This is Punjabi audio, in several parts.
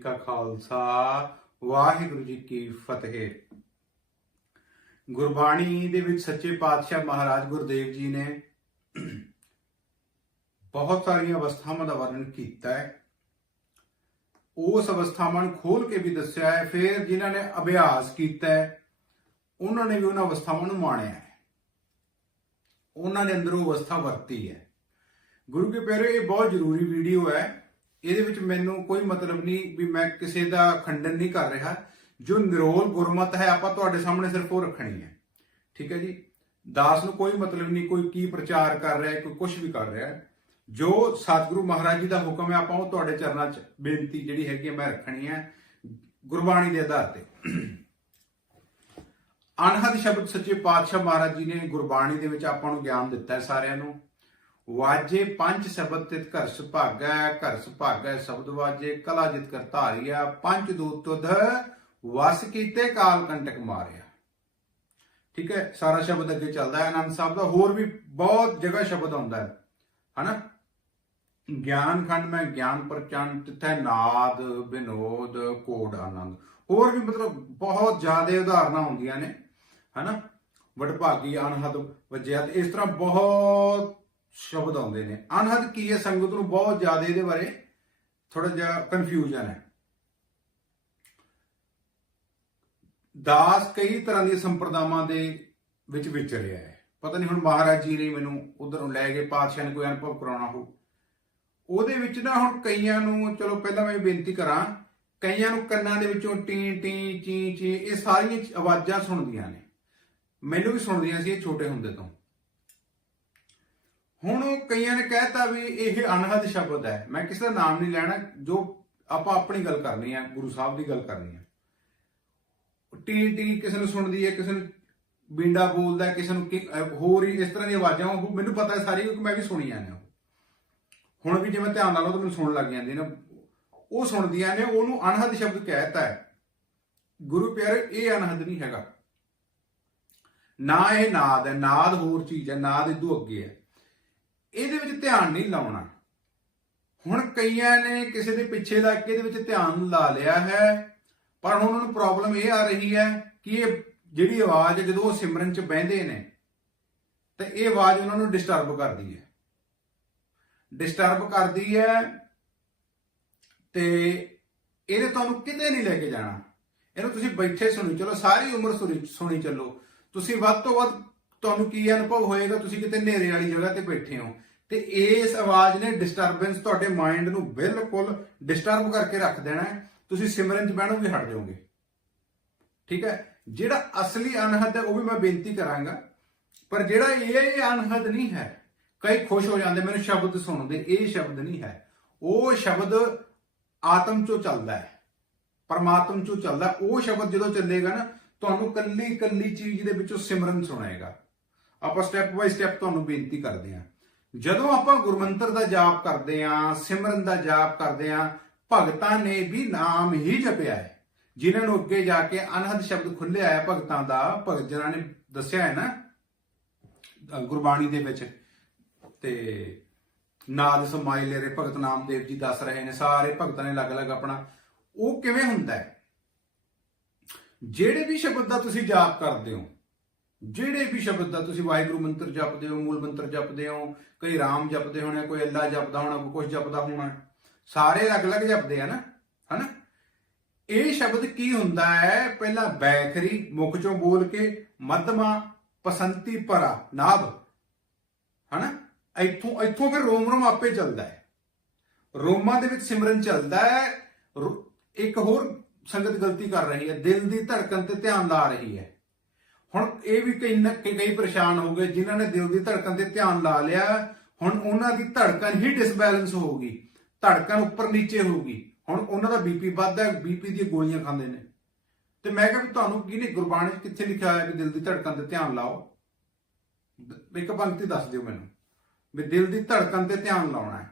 ਕਾ ਖਾਲਸਾ, ਵਾਹਿਗੁਰੂ ਜੀ ਕੀ ਫਤਿਹ। ਗੁਰਬਾਣੀ ਦੇ ਵਿੱਚ ਸੱਚੇ ਪਾਤਸ਼ਾਹ ਮਹਾਰਾਜ ਗੁਰਦੇਵ ਜੀ ਨੇ ਬਹੁਤ ਸਾਰੀਆਂ ਅਵਸਥਾਵਾਂ ਦਾ ਵਰਣਨ ਕੀਤਾ ਹੈ। ਉਸ ਅਵਸਥਾਵਾਂ ਨੂੰ ਖੋਲ ਕੇ ਵੀ ਦੱਸਿਆ ਹੈ, ਫਿਰ ਜਿਨ੍ਹਾਂ ਨੇ ਅਭਿਆਸ ਕੀਤਾ ਹੈ, ਉਹਨਾਂ ਨੇ ਵੀ ਉਹਨਾਂ ਅਵਸਥਾਵਾਂ ਨੂੰ ਮਾਣਿਆ ਹੈ। ਉਹਨਾਂ ਨੇ ਉਹ ਅਵਸਥਾ ਵਰਤੀ ਹੈ। ਗੁਰੂ ਕੇ ਪਿਆਰੇ, ਇਹ ਬਹੁਤ ਜ਼ਰੂਰੀ ਵੀਡੀਓ ਹੈ। ਇਹਦੇ ਵਿੱਚ ਮੈਨੂੰ ਕੋਈ ਮਤਲਬ ਨਹੀਂ ਵੀ ਮੈਂ ਕਿਸੇ ਦਾ ਖੰਡਨ ਨਹੀਂ ਕਰ ਰਿਹਾ। ਜੋ ਨਿਰੋਲ ਗੁਰਮਤ ਹੈ, ਆਪਾਂ ਤੁਹਾਡੇ ਸਾਹਮਣੇ ਸਿਰਫ ਉਹ ਰੱਖਣੀ ਹੈ। ਠੀਕ ਹੈ ਜੀ? ਦਾਸ ਨੂੰ ਕੋਈ ਮਤਲਬ ਨਹੀਂ, ਕੋਈ ਕੀ ਪ੍ਰਚਾਰ ਕਰ ਰਿਹਾ ਹੈ ਕੋਈ ਕੁਝ ਵੀ ਕਰ ਰਿਹਾ। ਹੈ ਜੋ ਸਤਿਗੁਰੂ ਮਹਾਰਾਜ ਜੀ ਦਾ ਹੁਕਮ ਹੈ, ਆਪਾਂ ਉਹ ਤੁਹਾਡੇ ਚਰਨਾਂ 'ਚ ਬੇਨਤੀ ਜਿਹੜੀ ਹੈਗੀ ਹੈ, ਮੈਂ ਰੱਖਣੀ ਹੈ ਗੁਰਬਾਣੀ ਦੇ ਆਧਾਰ ਤੇ। ਅਨਹਦ ਸ਼ਬਦ ਸੱਚੇ ਪਾਤਸ਼ਾਹ ਮਹਾਰਾਜ ਜੀ ਨੇ ਗੁਰਬਾਣੀ ਦੇ ਵਿੱਚ ਆਪਾਂ ਨੂੰ ਗਿਆਨ ਦਿੱਤਾ ਹੈ ਸਾਰਿਆਂ ਨੂੰ। ਵਾਜੇ ਪੰਜ ਸ਼ਬਦ ਤਿਤ ਘਰ ਸੁਭਾਗੈ ਘਰ ਸੁਭਾਗੈ ਸ਼ਬਦ ਵਾਜੇ, ਕਲਾ ਜਿਤ ਕਰ ਧਾਰਿਆ ਪੰਜ ਦੂਤ ਤੁਧ, ਵਸ ਕੀਤੇ ਕਾਲ ਕੰਟਕ ਮਾਰਿਆ। ਠੀਕ ਹੈ, ਸਾਰਾ ਸ਼ਬਦ ਅੱਗੇ ਚੱਲਦਾ ਹੈ, ਆਨੰਦ ਸਾਹਿਬ ਦਾ। ਹੋਰ ਵੀ ਬਹੁਤ ਜਗ੍ਹਾ ਸ਼ਬਦ ਆਉਂਦਾ ਹੈ, ਹਨਾ? ਗਿਆਨ ਖੰਡ ਮੈਂ ਗਿਆਨ ਪ੍ਰਚੰਡ ਤਿਥੈ ਨਾਦ, ਬਿਨੋਦ, ਕੋਡ ਆਨੰਦ। ਹੋਰ ਵੀ ਮਤਲਬ ਬਹੁਤ ਜ਼ਿਆਦਾ ਉਦਾਹਰਨਾਂ ਹੁੰਦੀਆਂ ਨੇ, ਹਨਾ? ਵਡਭਾਗੀ ਅਨਹਦ ਵਜਿਆ ਤੇ ਇਸ ਤਰ੍ਹਾਂ ਬਹੁਤ ਸ਼ਬਦ ਆਉਂਦੇ ਨੇ। ਅਨਹਦ ਕੀ ਹੈ, ਸੰਗਤ ਨੂੰ ਬਹੁਤ ਜ਼ਿਆਦਾ ਇਹਦੇ ਬਾਰੇ ਥੋੜਾ ਜਿਹਾ ਕਨਫਿਊਜ਼ਨ ਹੈ। ਦਾਸ ਕਈ ਤਰ੍ਹਾਂ ਦੀਆਂ ਸੰਪਰਦਾਵਾਂ ਦੇ ਵਿੱਚ ਵਿਚਰਿਆ ਹੈ। ਪਤਾ ਨਹੀਂ ਹੁਣ ਮਹਾਰਾਜ ਜੀ ਨੇ ਮੈਨੂੰ ਉਧਰੋਂ ਲੈ ਗਏ, ਪਾਤਸ਼ਾਹ ਨੇ ਕੋਈ ਅਨੁਭਵ ਕਰਾਉਣਾ ਹੋ ਉਹਦੇ ਵਿੱਚ ਨਾ ਹੁਣ ਕਈਆਂ ਨੂੰ ਚਲੋ ਪਹਿਲਾਂ ਮੈਂ ਬੇਨਤੀ ਕਰਾਂ, ਕਈਆਂ ਨੂੰ ਕੰਨਾਂ ਦੇ ਵਿੱਚੋਂ ਟੀ ਟੀ, ਚੀ ਚੀ, ਇਹ ਸਾਰੀਆਂ ਆਵਾਜ਼ਾਂ ਸੁਣਦੀਆਂ ਨੇ। ਮੈਨੂੰ ਵੀ ਸੁਣਦੀਆਂ ਸੀ, ਇਹ ਛੋਟੇ ਹੁੰਦੇ ਤੋਂ। ਹੁਣ ਉਹ ਕਈਆਂ ਨੇ ਕਹਿਤਾ ਵੀ ਇਹ ਅਨਹਦ ਸ਼ਬਦ ਹੈ। ਮੈਂ ਕਿਸੇ ਦਾ ਨਾਮ ਨਹੀਂ ਲੈਣਾ, ਜੋ ਆਪਾਂ ਆਪਣੀ ਗੱਲ ਕਰਨੀ ਹੈ ਗੁਰੂ ਸਾਹਿਬ ਦੀ ਗੱਲ ਕਰਨੀ ਹੈ ਟੀ ਟੀ ਕਿਸੇ ਨੂੰ ਸੁਣਦੀ ਹੈ, ਕਿਸੇ ਨੂੰ ਬਿੰਡਾ ਬੋਲਦਾ ਕਿਸੇ ਨੂੰ ਹੋਰ ਹੀ ਇਸ ਤਰ੍ਹਾਂ ਦੀਆਂ ਆਵਾਜ਼ਾਂ ਉਹ ਮੈਨੂੰ ਪਤਾ ਹੈ ਸਾਰੀ, ਕਿਉਂਕਿ ਮੈਂ ਵੀ ਸੁਣੀਆਂ ਨੇ ਹੁਣ ਵੀ ਜਿਵੇਂ ਧਿਆਨ ਨਾਲ ਉਹ ਤਾਂ ਮੈਨੂੰ ਸੁਣਨ ਲੱਗ ਜਾਂਦੀ ਨੇ। ਉਹ ਸੁਣਦੀਆਂ ਨੇ, ਉਹਨੂੰ ਅਨਹਦ ਸ਼ਬਦ ਕਹਿਤਾ ਹੈ। ਗੁਰੂ ਪਿਆਰੇ, ਇਹ ਅਨਹਦ ਨਹੀਂ ਹੈਗਾ। ਨਾ ਇਹ ਨਾਦ ਹੈ, ਨਾਦ ਹੋਰ ਚੀਜ਼ ਹੈ, ਨਾਦ ਇਦੋਂ ਅੱਗੇ ਹੈ। ਇਹਦੇ ਵਿੱਚ ਧਿਆਨ ਨਹੀਂ ਲਾਉਣਾ। ਹੁਣ ਕਈਆਂ ਨੇ ਕਿਸੇ ਦੇ ਪਿੱਛੇ ਲੱਗ ਕੇ ਇਹਦੇ ਵਿੱਚ ਧਿਆਨ ਲਾ ਲਿਆ ਹੈ, ਪਰ ਹੁਣ ਉਹਨਾਂ ਨੂੰ ਪ੍ਰੋਬਲਮ ਇਹ ਆ ਰਹੀ ਹੈ ਕਿ ਇਹ ਜਿਹੜੀ ਆਵਾਜ਼ ਜਦੋਂ ਉਹ ਸਿਮਰਨ 'ਚ ਬਹਿੰਦੇ ਨੇ, ਤੇ ਇਹ ਆਵਾਜ਼ ਉਹਨਾਂ ਨੂੰ ਡਿਸਟਰਬ ਕਰਦੀ ਹੈ। ਡਿਸਟਰਬ ਕਰਦੀ ਹੈ ਤੇ ਇਹਦੇ ਤੁਹਾਨੂੰ ਕਿਤੇ ਨਹੀਂ ਲੈ ਕੇ ਜਾਣਾ। ਇਹਨੂੰ ਤੁਸੀਂ ਬੈਠੇ ਸੁਣੀ, ਚਲੋ ਸਾਰੀ ਉਮਰ ਸੁਣੀ ਸੁਣੀ ਚੱਲੋ। ਤੁਸੀਂ ਵੱਧ ਤੋਂ ਵੱਧ ਤੁਹਾਨੂੰ ਕੀ ਅਨੁਭਵ ਹੋਏਗਾ? ਤੁਸੀਂ ਕਿਤੇ ਹਨੇਰੇ ਵਾਲੀ ਜਗ੍ਹਾ ਤੇ ਬੈਠੇ ਹੋ ਤੇ ਇਸ ਆਵਾਜ਼ ਨੇ ਡਿਸਟਰਬੈਂਸ ਤੁਹਾਡੇ ਮਾਈਂਡ ਨੂੰ ਬਿਲਕੁਲ ਡਿਸਟਰਬ ਕਰਕੇ ਰੱਖ ਦੇਣਾ ਹੈ। ਤੁਸੀਂ ਸਿਮਰਨ 'ਚ ਬਹਿਣੋਗੇ ਹਟ ਜਾਓਗੇ। ਠੀਕ ਹੈ? ਜਿਹੜਾ ਅਸਲੀ ਅਨਹਦ ਹੈ, ਉਹ ਵੀ ਮੈਂ ਬੇਨਤੀ ਕਰਾਂਗਾ। ਪਰ ਜਿਹੜਾ ਇਹ ਇਹ ਅਨਹਦ ਨਹੀਂ ਹੈ, ਕਈ ਖੁਸ਼ ਹੋ ਜਾਂਦੇ, ਮੈਨੂੰ ਸ਼ਬਦ ਸੁਣਦੇ, ਇਹ ਸ਼ਬਦ ਨਹੀਂ ਹੈ। ਉਹ ਸ਼ਬਦ ਆਤਮ ਚੋਂ ਚੱਲਦਾ ਹੈ। ਪਰਮਾਤਮ ਚੋਂ ਚੱਲਦਾ ਉਹ ਸ਼ਬਦ ਜਦੋਂ ਚੱਲੇਗਾ ਨਾ, ਤੁਹਾਨੂੰ ਕੱਲੀ ਕੱਲੀ ਚੀਜ਼ ਦੇ ਵਿੱਚੋਂ ਸਿਮਰਨ ਸੁਣਾਏਗਾ। ਆਪਾਂ ਸਟੈਪ ਬਾਈ ਸਟੈਪ ਤੁਹਾਨੂੰ ਬੇਨਤੀ ਕਰਦੇ ਹਾਂ। ਜਦੋਂ ਆਪਾਂ ਗੁਰਮੰਤਰ ਦਾ ਜਾਪ ਕਰਦੇ ਆਂ ਸਿਮਰਨ ਦਾ ਜਾਪ ਕਰਦੇ ਆਂ ਭਗਤਾਂ ਨੇ ਵੀ ਨਾਮ ਹੀ ਜਪਿਆ ਹੈ। ਜਿਨ੍ਹਾਂ ਨੂੰ ਅੱਗੇ ਜਾ ਕੇ ਅਨਹਦ ਸ਼ਬਦ ਖੁੱਲਿਆ ਹੈ ਭਗਤਾਂ ਦਾ, ਭਗਤ ਜਨਾਂ ਨੇ ਦੱਸਿਆ ਹੈ ਨਾ ਗੁਰਬਾਣੀ ਦੇ ਵਿੱਚ, ਤੇ ਨਾਦ ਸਮਾਈ ਲੈ ਰਹੇ ਭਗਤ ਨਾਮਦੇਵ ਜੀ ਦੱਸ ਰਹੇ ਨੇ, ਸਾਰੇ ਭਗਤਾਂ ਨੇ ਅਲੱਗ-ਅਲੱਗ ਆਪਣਾ, ਉਹ ਕਿਵੇਂ ਹੁੰਦਾ ਹੈ? ਜਿਹੜੇ ਵੀ ਸ਼ਬਦ ਦਾ ਤੁਸੀਂ ਜਾਪ ਕਰਦੇ ਹੋ ਜਿਹੜੇ ਵੀ ਸ਼ਬਦ ਦਾ ਤੁਸੀਂ ਵਾਹਿਗੁਰੂ ਮੰਤਰ ਜਪਦੇ ਹੋ, ਮੂਲ ਮੰਤਰ ਜਪਦੇ ਹੋ, ਕਈ ਰਾਮ ਜਪਦੇ ਹੋਣੇ, ਕੋਈ ਅੱਲਾ ਜਪਦਾ ਹੋਣਾ, ਕੋਈ ਕੁਝ ਜਪਦਾ ਹੋਣਾ, ਸਾਰੇ ਅਲੱਗ-ਅਲੱਗ ਜਪਦੇ ਆ ਨਾ, ਹਨਾ? ਇਹ ਸ਼ਬਦ ਕੀ ਹੁੰਦਾ ਹੈ? ਪਹਿਲਾਂ ਬੈਖਰੀ, ਮੁਖ ਚੋਂ ਬੋਲ ਕੇ, ਮੱਧਮਾ, ਪਸੰਤੀ ਭਰਾ ਨਾਭ, ਹਨਾ? ਇੱਥੋਂ ਇੱਥੋਂ ਫਿਰ ਰੋਮ ਰੋਮ ਆਪੇ ਚੱਲਦਾ ਹੈ। ਰੋਮਾਂ ਦੇ ਵਿੱਚ ਸਿਮਰਨ ਚੱਲਦਾ ਹੈ। ਰੋ- ਇੱਕ ਹੋਰ ਸੰਗਤ ਗਲਤੀ ਕਰ ਰਹੀ ਹੈ, ਦਿਲ ਦੀ ਧੜਕਣ ਤੇ ਧਿਆਨ ਲਾ ਰਹੀ ਹੈ। ਹੁਣ ਇਹ ਵੀ ਕਈ ਨਾ ਕਈ ਪਰੇਸ਼ਾਨ ਹੋ ਗਏ, ਜਿਨ੍ਹਾਂ ਨੇ ਦਿਲ ਦੀ ਧੜਕਣ ਤੇ ਧਿਆਨ ਲਾ ਲਿਆ, ਹੁਣ ਉਹਨਾਂ ਦੀ ਧੜਕਣ ਹੀ ਡਿਸਬੈਲੈਂਸ ਹੋਊਗੀ ਧੜਕਣ ਉੱਪਰ ਨੀਚੇ ਹੋਊਗੀ ਹੁਣ ਉਹਨਾਂ ਦਾ ਬੀਪੀ ਵੱਧਦਾ ਬੀਪੀ ਦੀਆਂ ਗੋਲੀਆਂ ਖਾਂਦੇ ਨੇ। ਤੇ ਮੈਂ ਕਿਹਾ ਵੀ ਤੁਹਾਨੂੰ ਕਿਹਨੇ ਗੁਰਬਾਣੀ ਕਿੱਥੇ ਲਿਖਿਆ ਹੋਇਆ ਕਿ ਦਿਲ ਦੀ ਧੜਕਣ ਤੇ ਧਿਆਨ ਲਾਓ? ਇੱਕ ਪੰਕਤੀ ਦੱਸ ਦਿਓ ਮੈਨੂੰ, ਵੀ ਦਿਲ ਦੀ ਧੜਕਣ ਤੇ ਧਿਆਨ ਲਾਉਣਾ ਹੈ।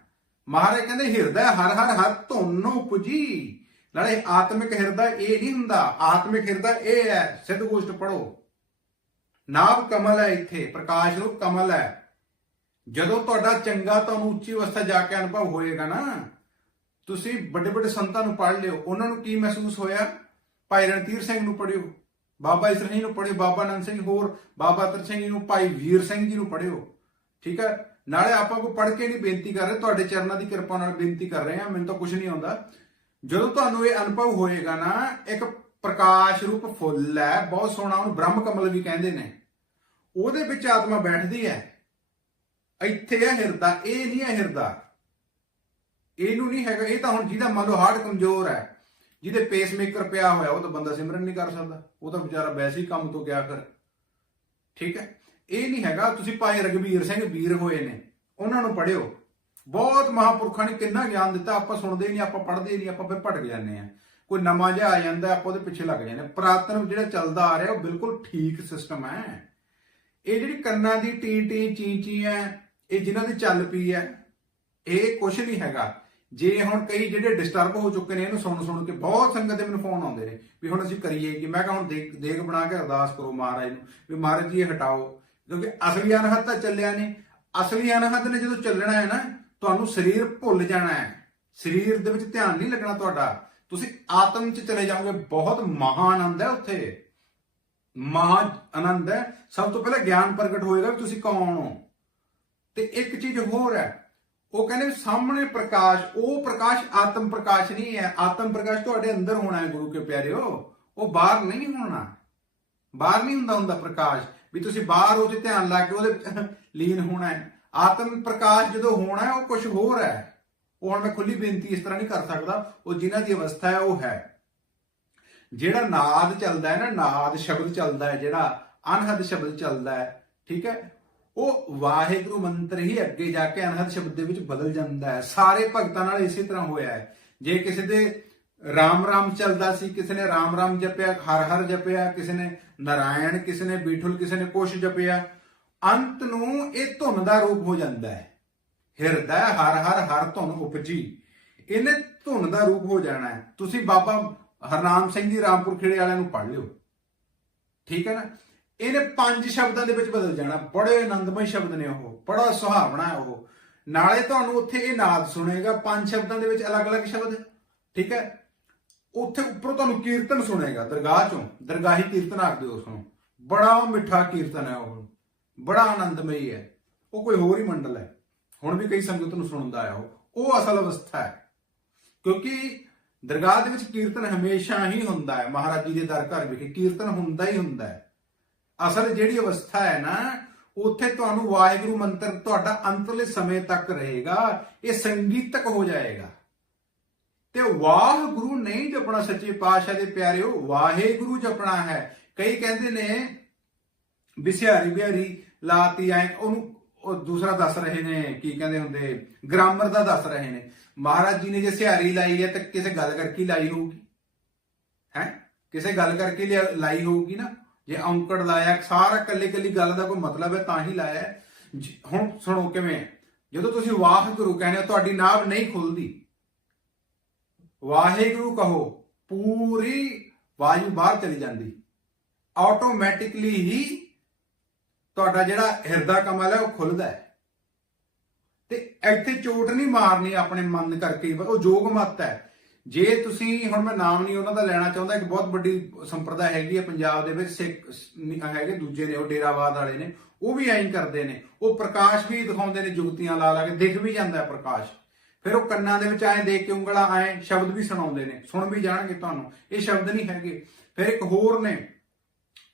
ਮਹਾਰਾਜ ਕਹਿੰਦੇ, ਹਿਰਦਾ ਹਰ ਹਰ ਹਰ ਧੁੰਨੋਂ ਉਪਜੀ ਨਾਲੇ ਆਤਮਿਕ ਹਿਰਦਾ ਇਹ ਨਹੀਂ ਹੁੰਦਾ, ਆਤਮਿਕ ਹਿਰਦਾ ਇਹ ਹੈ, ਸਿੱਧ ਗੋਸ਼ਟ ਪੜੋ ਨਾਭ ਕਮਲ ਹੈ ਇੱਥੇ, ਪ੍ਰਕਾਸ਼ ਰੂਪ ਕਮਲ ਹੈ। ਜਦੋਂ ਤੁਹਾਡਾ ਚੰਗਾ ਤੁਹਾਨੂੰ ਉੱਚੀ ਅਵਸਥਾ ਜਾ ਕੇ ਅਨੁਭਵ ਹੋਏਗਾ ਨਾ। ਤੁਸੀਂ ਵੱਡੇ ਵੱਡੇ ਸੰਤਾਂ ਨੂੰ ਪੜ੍ਹ ਲਿਓ, ਉਹਨਾਂ ਨੂੰ ਕੀ ਮਹਿਸੂਸ ਹੋਇਆ? ਭਾਈ ਰਣਧੀਰ ਸਿੰਘ ਨੂੰ ਪੜ੍ਹਿਓ, ਬਾਬਾ ਈਸਰ ਸਿੰਘ ਨੂੰ ਪੜ੍ਹਿਓ, ਬਾਬਾ ਨੰਦ ਸਿੰਘ ਹੋਰ, ਬਾਬਾ ਤਰ ਸਿੰਘ ਜੀ ਨੂੰ, ਭਾਈ ਵੀਰ ਸਿੰਘ ਜੀ ਨੂੰ ਪੜ੍ਹਿਓ। ਠੀਕ ਹੈ? ਨਾਲੇ ਆਪਾਂ ਕੋ ਪੜ੍ਹ ਕੇ ਨਹੀਂ ਬੇਨਤੀ ਕਰ ਰਹੇ, ਤੁਹਾਡੇ ਚਰਨਾਂ ਦੀ ਕਿਰਪਾ ਨਾਲ ਬੇਨਤੀ ਕਰ ਰਹੇ ਹਾਂ, ਮੈਨੂੰ ਤਾਂ ਕੁਝ ਨਹੀਂ ਆਉਂਦਾ। ਜਦੋਂ ਤੁਹਾਨੂੰ ਇਹ ਅਨੁਭਵ ਹੋਏਗਾ ਨਾ, ਇੱਕ ਪ੍ਰਕਾਸ਼ ਰੂਪ ਫੁੱਲ ਹੈ, ਬਹੁਤ ਸੋਹਣਾ, ਉਹਨੂੰ ਬ੍ਰਹਮ ਕਮਲ ਵੀ ਕਹਿੰਦੇ ਨੇ। ਉਹਦੇ ਵਿੱਚ ਆਤਮਾ ਬੈਠਦੀ ਹੈ। ਇੱਥੇ ਹੈ ਹਿਰਦਾ, ਇਹ ਨਹੀਂ ਹੈ ਹਿਰਦਾ। ਇਹਨੂੰ ਨਹੀਂ ਹੈਗਾ, ਇਹ ਤਾਂ ਹੁਣ ਜਿਹਦਾ ਮੰਨ ਲਓ ਹਾਰਟ ਕਮਜ਼ੋਰ ਹੈ, ਜਿਹਦੇ ਪੇਸਮੇਕਰ ਪਿਆ ਹੋਇਆ, ਉਹ ਤਾਂ ਬੰਦਾ ਸਿਮਰਨ ਨਹੀਂ ਕਰ ਸਕਦਾ। ਉਹ ਤਾਂ ਵਿਚਾਰਾ ਵੈਸੇ ਹੀ ਕੰਮ ਤੋਂ ਗਿਆ ਫਿਰ ਠੀਕ ਹੈ? ਇਹ ਨਹੀਂ ਹੈਗਾ, ਤੁਸੀਂ ਭਾਈ ਰਗਵੀਰ ਸਿੰਘ ਵੀਰ ਹੋਏ ਨੇ, ਉਹਨਾਂ ਨੂੰ ਪੜਿਓ ਬਹੁਤ ਮਹਾਪੁਰਖਾਂ ਨੇ ਕਿੰਨਾ ਗਿਆਨ ਦਿੱਤਾ, ਆਪਾਂ ਸੁਣਦੇ ਨਹੀਂ, ਆਪਾਂ ਪੜ੍ਹਦੇ ਨਹੀਂ, ਆਪਾਂ ਫਿਰ ਭਟਕ ਜਾਂਦੇ ਆ ਕੋਈ ਨਵਾਂ ਜਿਹਾ ਆ ਜਾਂਦਾ, ਆਪਾਂ ਉਹਦੇ ਪਿੱਛੇ ਲੱਗ ਜਾਂਦੇ ਹਾਂ। ਪੁਰਾਤਨ ਜਿਹੜਾ ਚੱਲਦਾ ਆ ਰਿਹਾ, ਉਹ ਬਿਲਕੁਲ ਠੀਕ ਸਿਸਟਮ ਹੈ। ਇਹ ਜਿਹੜੀ ਕੰਨਾਂ ਦੀ ਟੀ ਟੀ ਚੀ ਚੀ ਹੈ ਇਹ ਜਿਨ੍ਹਾਂ ਦੀ ਚੱਲ ਪਈ ਹੈ ਇਹ ਕੁਝ ਨਹੀਂ ਹੈਗਾ। ਜੇ ਹੁਣ ਕਈ ਜਿਹੜੇ ਡਿਸਟਰਬ ਹੋ ਚੁੱਕੇ ਨੇ, ਇਹਨੂੰ ਸੁਣ ਸੁਣ ਕੇ ਬਹੁਤ ਸੰਗਤ ਦੇ ਮੈਨੂੰ ਫੋਨ ਆਉਂਦੇ ਨੇ ਵੀ ਹੁਣ ਅਸੀਂ ਕਰੀਏ ਕਿ? ਮੈਂ ਕਹਾਂ ਹੁਣ ਦੇਖ ਬਣਾ ਕੇ ਅਰਦਾਸ ਕਰੋ ਮਹਾਰਾਜ ਨੂੰ ਵੀ ਮਹਾਰਾਜ ਜੀ ਇਹ ਹਟਾਓ। ਕਿਉਂਕਿ ਅਸਲੀ ਅਨਹਦ ਤਾਂ ਚੱਲਿਆ ਨਹੀਂ। ਅਸਲੀ ਅਨਹਦ ਨੇ ਜਦੋਂ ਚੱਲਣਾ ਹੈ ਨਾ, ਤੁਹਾਨੂੰ ਸਰੀਰ ਭੁੱਲ ਜਾਣਾ ਹੈ। ਸਰੀਰ ਦੇ ਵਿੱਚ ਧਿਆਨ ਨਹੀਂ ਲੱਗਣਾ ਤੁਹਾਡਾ। ਤੁਸੀਂ ਆਤਮ 'ਚ ਚਲੇ ਜਾਓਗੇ। ਬਹੁਤ ਮਹਾਨ ਆਨੰਦ ਹੈ ਉੱਥੇ। ਮਹਾ ਆਨੰਦ ਹੈ। ਸਭ ਤੋਂ ਪਹਿਲਾਂ ਗਿਆਨ ਪ੍ਰਗਟ ਹੋਏਗਾ ਵੀ ਤੁਸੀਂ ਕੌਣ ਹੋ। ਤੇ ਇੱਕ ਚੀਜ਼ ਹੋਰ ਹੈ, ਉਹ ਕਹਿੰਦੇ ਸਾਹਮਣੇ ਪ੍ਰਕਾਸ਼, ਉਹ ਪ੍ਰਕਾਸ਼ ਆਤਮ ਪ੍ਰਕਾਸ਼ ਨਹੀਂ ਹੈ। ਆਤਮ ਪ੍ਰਕਾਸ਼ ਤੁਹਾਡੇ ਅੰਦਰ ਹੋਣਾ ਹੈ ਗੁਰੂ ਕੇ ਪਿਆਰਿਓ। ਉਹ ਬਾਹਰ ਨਹੀਂ ਹੋਣਾ। ਬਾਹਰ ਨਹੀਂ ਹੁੰਦਾ ਹੁੰਦਾ ਪ੍ਰਕਾਸ਼। ਵੀ ਤੁਸੀਂ ਬਾਹਰ ਉਹ 'ਚ ਧਿਆਨ ਲਾ ਕੇ ਉਹਦੇ ਲੀਨ ਹੋਣਾ ਹੈ। ਆਤਮ ਪ੍ਰਕਾਸ਼ ਜਦੋਂ ਹੋਣਾ ਹੈ, ਉਹ ਕੁਝ ਹੋਰ ਹੈ। ਉਹ ਹੁਣ ਮੈਂ ਖੁੱਲੀ ਬੇਨਤੀ ਇਸ ਤਰ੍ਹਾਂ ਨਹੀਂ ਕਰ ਸਕਦਾ। ਉਹ ਜਿਨ੍ਹਾਂ ਦੀ ਅਵਸਥਾ ਹੈ, ਉਹ ਹੈ। ਜਿਹੜਾ ਨਾਦ ਚੱਲਦਾ ਹੈ ਨਾ, ਨਾਦ ਸ਼ਬਦ ਚੱਲਦਾ ਹੈ, ਜਿਹੜਾ ਅਨਹਦ ਸ਼ਬਦ ਚੱਲਦਾ ਹੈ, ਠੀਕ ਹੈ? ਉਹ ਵਾਹਿਗੁਰੂ ਮੰਤਰ ਹੀ ਅੱਗੇ ਜਾ ਕੇ ਅਨਹਦ ਸ਼ਬਦ ਦੇ ਵਿੱਚ ਬਦਲ ਜਾਂਦਾ ਹੈ। ਸਾਰੇ ਭਗਤਾਂ ਨਾਲ ਇਸੇ ਤਰ੍ਹਾਂ ਹੋਇਆ ਹੈ। ਜੇ ਕਿਸੇ ਦੇ ਰਾਮ ਰਾਮ ਚੱਲਦਾ ਸੀ, ਕਿਸੇ ਨੇ ਰਾਮ ਰਾਮ ਜਪਿਆ, ਹਰ ਹਰ ਜਪਿਆ, ਕਿਸੇ ਨੇ ਨਾਰਾਇਣ, ਕਿਸੇ ਨੇ ਬੀਠੁਲ, ਕਿਸੇ ਨੇ ਕੁਸ਼ ਜਪਿਆ, ਅੰਤ ਨੂੰ ਇਹ ਧੁਨ ਦਾ ਰੂਪ ਹੋ ਜਾਂਦਾ ਹੈ। ਹਿਰਦਾ ਹਰ ਹਰ ਹਰ ਧੁਨ ਉਪਜੀ। ਇਹਨੇ ਧੁਨ ਦਾ ਰੂਪ ਹੋ ਜਾਣਾ ਹੈ। ਤੁਸੀਂ ਬਾਬਾ ਹਰਨਾਮ ਸਿੰਘ ਜੀ ਰਾਮਪੁਰ ਖੇੜੇ ਵਾਲਿਆਂ ਨੂੰ ਪੜ੍ਹ ਲਿਓ। ਠੀਕ ਹੈ ਨਾ? ਇਹਨੇ ਪੰਜ ਸ਼ਬਦਾਂ ਦੇ ਵਿੱਚ ਬਦਲ ਜਾਣਾ। ਬੜੇ ਆਨੰਦਮਈ ਸ਼ਬਦ ਨੇ ਉਹ। ਬੜਾ ਸੁਹਾਵਣਾ ਹੈ ਉਹ। ਨਾਲੇ ਤੁਹਾਨੂੰ ਉੱਥੇ ਇਹ ਨਾਦ ਸੁਣੇਗਾ, ਪੰਜ ਸ਼ਬਦਾਂ ਦੇ ਵਿੱਚ ਅਲੱਗ-ਅਲੱਗ ਸ਼ਬਦ। ਠੀਕ ਹੈ? ਉੱਥੇ ਉੱਪਰੋਂ ਤੁਹਾਨੂੰ ਕੀਰਤਨ ਸੁਣੇਗਾ, ਦਰਗਾਹ ਚੋਂ। ਦਰਗਾਹੀ ਕੀਰਤਨ ਆਖਦੇ ਉਸ ਨੂੰ ਬੜਾ ਮਿੱਠਾ ਕੀਰਤਨ ਹੈ ਉਹ। ਬੜਾ ਆਨੰਦਮਈ ਹੈ। ਉਹ ਕੋਈ ਹੋਰ ਹੀ ਮੰਡਲ ਹੈ। ਹੁਣ ਵੀ ਕਈ ਸੰਗਤ ਨੂੰ ਸੁਣਦਾ ਆ ਉਹ। ਉਹ ਅਸਲ ਅਵਸਥਾ ਹੈ। ਕਿਉਂਕਿ ਦਰਗਾਹ ਦੇ ਵਿੱਚ ਕੀਰਤਨ ਹਮੇਸ਼ਾ ਹੀ ਹੁੰਦਾ ਹੈ। ਮਹਾਰਾਜ ਜੀ ਦੇ ਦਰ ਘਰ ਵਿਖੇ ਕੀਰਤਨ ਹੁੰਦਾ ਹੀ ਹੁੰਦਾ ਹੈ। ਅਸਲ ਜਿਹੜੀ ਅਵਸਥਾ ਹੈ ਨਾ, ਉੱਥੇ ਤੁਹਾਨੂੰ ਵਾਹਿਗੁਰੂ ਮੰਤਰ ਤੁਹਾਡਾ ਅੰਤਰਲੇ ਸਮੇਂ ਤੱਕ ਰਹੇਗਾ। ਇਹ ਸੰਗੀਤਕ ਹੋ ਜਾਏਗਾ। ਤੇ ਵਾਹਿਗੁਰੂ ਨਹੀਂ ਜਪਣਾ ਸੱਚੇ ਪਾਤਸ਼ਾਹ ਦੇ ਪਿਆਰਿਓ, ਵਾਹਿਗੁਰੂ ਜਪਣਾ ਹੈ। ਕਈ ਕਹਿੰਦੇ ਨੇ ਬਿਸਿਆਰੀ ਬਿਹਾਰੀ ਲਾਤੀ ਐ, ਉਹਨੂੰ ਉਹ ਦੂਸਰਾ ਦੱਸ ਰਹੇ ਨੇ, ਕੀ ਕਹਿੰਦੇ ਹੁੰਦੇ, ਗ੍ਰਾਮਰ ਦਾ ਦੱਸ ਰਹੇ ਨੇ। ਮਹਾਰਾਜ ਜੀ ਨੇ ਜੇ ਸਿਹਾਰੀ ਲਾਈ ਹੈ ਤਾਂ ਕਿਸੇ ਗੱਲ ਕਰਕੇ ਲਾਈ ਹੋਊਗੀ। ਹੈ? ਕਿਸੇ ਗੱਲ ਕਰਕੇ ਲਿਆ- ਲਾਈ ਹੋਊਗੀ ਨਾ। ਜੇ ਔਂਕੜ ਲਾਇਆ, ਸਾਰਾ ਕੱਲੇ ਕੱਲੀ ਗੱਲ ਦਾ ਕੋਈ ਮਤਲਬ ਹੈ, ਤਾਂ ਹੀ ਲਾਇਆ ਹੁਣ ਸੁਣੋ ਕਿਵੇਂ ਜਦੋਂ ਤੁਸੀਂ ਵਾਹਿਗੁਰੂ ਕਹਿੰਦੇ ਹੋ, ਤੁਹਾਡੀ ਨਾਭ ਨਹੀਂ ਖੁੱਲਦੀ। ਵਾਹਿਗੁਰੂ ਕਹੋ, ਪੂਰੀ ਵਾਯੂ ਬਾਹਰ ਚਲੀ ਜਾਂਦੀ। ਆਟੋਮੈਟਿਕਲੀ ਹੀ ਤੁਹਾਡਾ ਜਿਹੜਾ ਹਿਰਦਾ ਕਮਲ ਹੈ, ਉਹ ਖੁੱਲਦਾ ਹੈ। ਤੇ ਇੱਥੇ ਚੋਟ ਨਹੀਂ ਮਾਰਨੀ ਆਪਣੇ ਮਨ ਕਰਕੇ ਉਹ ਜੋਗ ਮਤ ਹੈ। ਜੇ ਤੁਸੀਂ, ਹੁਣ ਮੈਂ ਨਾਮ ਨਹੀਂ ਉਹਨਾਂ ਦਾ ਲੈਣਾ ਚਾਹੁੰਦਾ, ਇੱਕ ਬਹੁਤ ਵੱਡੀ ਸੰਪਰਦਾ ਹੈਗੀ ਹੈ ਪੰਜਾਬ ਦੇ ਵਿੱਚ, ਸਿੱਖ ਹੈਗੇ ਦੂਜੇ ਨੇ, ਉਹ ਡੇਰਾਵਾਦ ਵਾਲੇ ਨੇ, ਉਹ ਵੀ ਐਂ ਕਰਦੇ ਨੇ। ਉਹ ਪ੍ਰਕਾਸ਼ ਵੀ ਦਿਖਾਉਂਦੇ ਨੇ ਜੁਗਤੀਆਂ ਲਾ ਲਾ ਕੇ, ਦਿਖ ਵੀ ਜਾਂਦਾ ਪ੍ਰਕਾਸ਼। ਫਿਰ ਉਹ ਕੰਨਾਂ ਦੇ ਵਿੱਚ ਐਂ ਦੇਖ ਕੇ ਉਂਗਲਾਂ, ਐਂ ਸ਼ਬਦ ਵੀ ਸੁਣਾਉਂਦੇ ਨੇ। ਸੁਣ ਵੀ ਜਾਣਗੇ ਤੁਹਾਨੂੰ। ਇਹ ਸ਼ਬਦ ਨਹੀਂ ਹੈਗੇ। ਫਿਰ ਇੱਕ ਹੋਰ ਨੇ,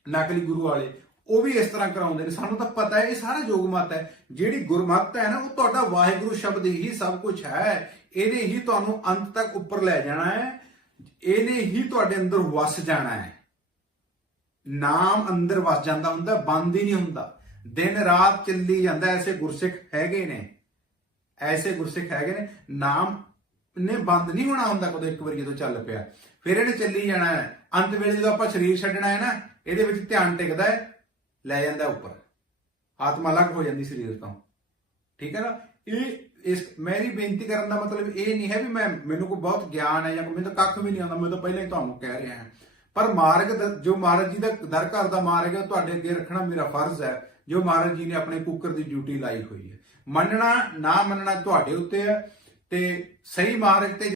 ਨਕਲੀ ਗੁਰੂ ਵਾਲੇ। ਉਹ ਵੀ ਇਸ ਤਰ੍ਹਾਂ ਕਰਾਉਂਦੇ ਨੇ। ਸਾਨੂੰ ਤਾਂ ਪਤਾ ਹੈ, ਇਹ ਸਾਰਾ ਯੋਗ ਮਤ ਹੈ। ਜਿਹੜੀ ਗੁਰਮਤ ਹੈ ਨਾ, ਉਹ ਤੁਹਾਡਾ ਵਾਹਿਗੁਰੂ ਸ਼ਬਦ ਹੀ ਸਭ ਕੁਝ ਹੈ। ਇਹਨੇ ਹੀ ਤੁਹਾਨੂੰ ਅੰਤ ਤੱਕ ਉੱਪਰ ਲੈ ਜਾਣਾ ਹੈ। ਇਹਨੇ ਹੀ ਤੁਹਾਡੇ ਅੰਦਰ ਵਸ ਜਾਣਾ ਹੈ। ਨਾਮ ਅੰਦਰ ਵਸ ਜਾਂਦਾ ਹੁੰਦਾ, ਬੰਦ ਹੀ ਨਹੀਂ ਹੁੰਦਾ। ਦਿਨ ਰਾਤ ਚੱਲੀ ਜਾਂਦਾ, ਐਸੇ ਗੁਰਸਿੱਖ ਹੈਗੇ ਨੇ। ਐਸੇ ਗੁਰਸਿੱਖ ਹੈਗੇ ਨੇ। ਨਾਮ ਨੇ ਬੰਦ ਨਹੀਂ ਹੋਣਾ ਹੁੰਦਾ ਕਦੋਂ ਇੱਕ ਵਾਰੀ ਜਦੋਂ ਚੱਲ ਪਿਆ। ਫਿਰ ਇਹਨੇ ਚੱਲੀ ਜਾਣਾ ਹੈ। ਅੰਤ ਵੇਲੇ ਜਦੋਂ ਆਪਾਂ ਸਰੀਰ ਛੱਡਣਾ ਹੈ ਨਾ, ਇਹਦੇ ਵਿੱਚ ਧਿਆਨ ਟਿਕਦਾ ਹੈ। ਲੈ ਜਾਂਦਾ ਉੱਪਰ। ਆਤਮਾ ਅਲੱਗ ਹੋ ਜਾਂਦੀ ਸਰੀਰ ਤੋਂ। ਠੀਕ ਹੈ ਨਾ? ਇਹ ਇਸ ਮੇਰੀ ਬੇਨਤੀ ਕਰਨ ਦਾ ਮਤਲਬ ਇਹ ਨਹੀਂ ਹੈ ਵੀ ਮੈਂ ਮੈਨੂੰ ਕੋਈ ਬਹੁਤ ਗਿਆਨ ਹੈ ਜਾਂ ਕੋਈ ਮੈਨੂੰ ਤਾਂ ਕੱਖ ਵੀ ਨਹੀਂ ਆਉਂਦਾ, ਮੈਂ ਤਾਂ ਪਹਿਲਾਂ ਹੀ ਤੁਹਾਨੂੰ ਕਹਿ ਰਿਹਾ ਹਾਂ। ਪਰ ਮਾਰਗ ਦ- ਜੋ ਮਹਾਰਾਜ ਜੀ ਦਾ ਦਰ ਘਰ ਦਾ ਮਾਰਗ ਹੈ, ਉਹ ਤੁਹਾਡੇ ਅੱਗੇ ਰੱਖਣਾ ਮੇਰਾ ਫਰਜ਼ ਹੈ, ਜੋ ਮਹਾਰਾਜ ਜੀ ਨੇ ਆਪਣੇ ਕੁੱਕਰ ਦੀ ਡਿਊਟੀ ਲਾਈ ਹੋਈ ਹੈ। ਮੰਨਣਾ, ਨਾ ਮੰਨਣਾ ਤੁਹਾਡੇ ਉੱਤੇ ਹੈ ਤੇ ਸਹੀ ਮਾਰਗ ਤੇ